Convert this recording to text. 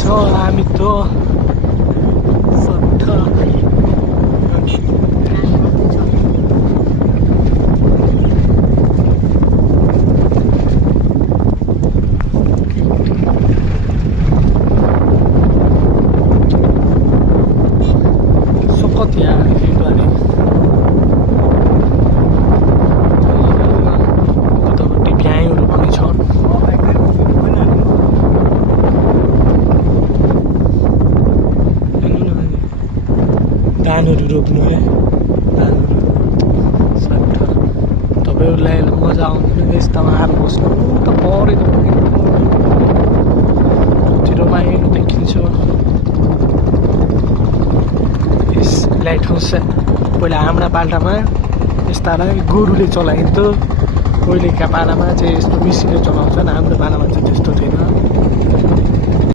छ हामी त सट्टा धानहरू रोप्नु है सट्टा तपाईँहरूलाई मजा आउँदैन यस्तामा आएर बस्नु त परेन कति रमाइलो देखिन्छ यस लाइट हाउस पहिला हाम्रा पाल्टामा यस्तालाई गोरुले चलाइन्थ्यो पहिलेका पालामा चाहिँ यस्तो मिसिनले चलाउँछन् हाम्रो पालामा चाहिँ त्यस्तो थिएन